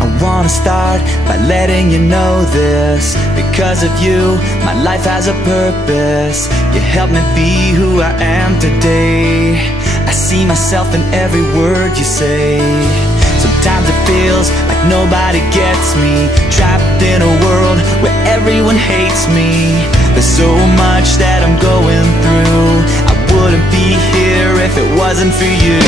I wanna start by letting you know this. Because of you, my life has a purpose. You help me be who I am today. I see myself in every word you say. Sometimes it feels like nobody gets me, trapped in a world where everyone hates me. There's so much that I'm going through. I wouldn't be here if it wasn't for you.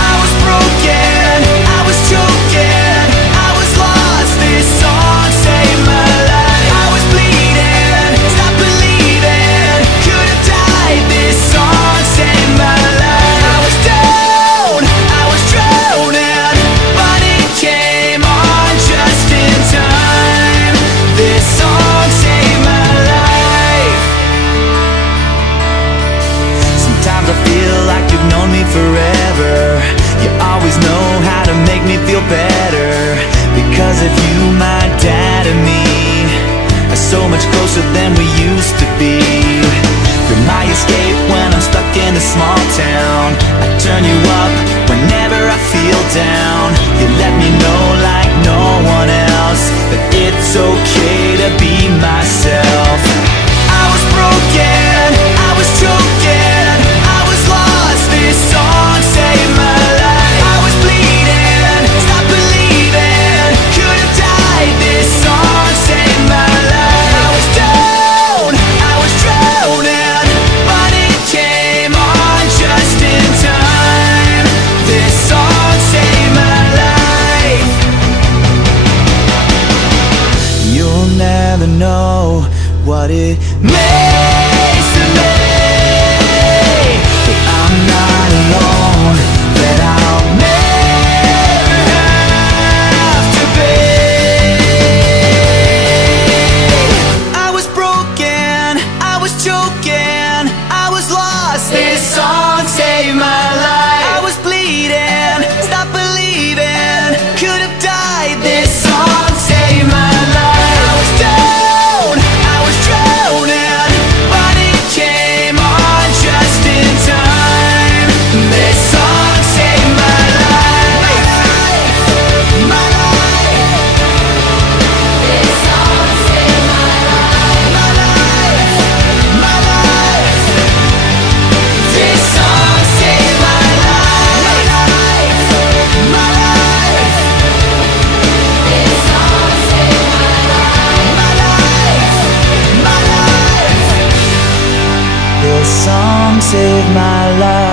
I was broken, I was choking, I was lost, this song saved my life. I was bleeding, stopped believing, could have died, this song saved my life. I was down, I was drowning, but it came on just in time. This song saved my life. Sometimes I feel like you've known me forever. You always know how to make me feel better. Because of you, my dad and me are so much closer than we used to be. You're my escape when I'm stuck in a small town. I turn you up whenever I feel down. You let me know like no one else that it's okay to be myself. I was broken, I was choking, I was lost, this song saved my life. I was bleeding, stopped believing, could have died, this song saved my life. I was down, I was drowning, but it came on just in time. This song saved my life. You'll never know what it means to me that I'm not alone, that I'll never have to be. I was broken, I was choking, I was lost, this song saved my life. I was bleeding, stopped believing, could have died, this song saved my life. I was down, I was drowning, but it came on just in time. This song saved my life. My life. This song saved my life. My life. My life. This song saved my life. My life. My life. This song saved my life. My life. My life. This song saved my life.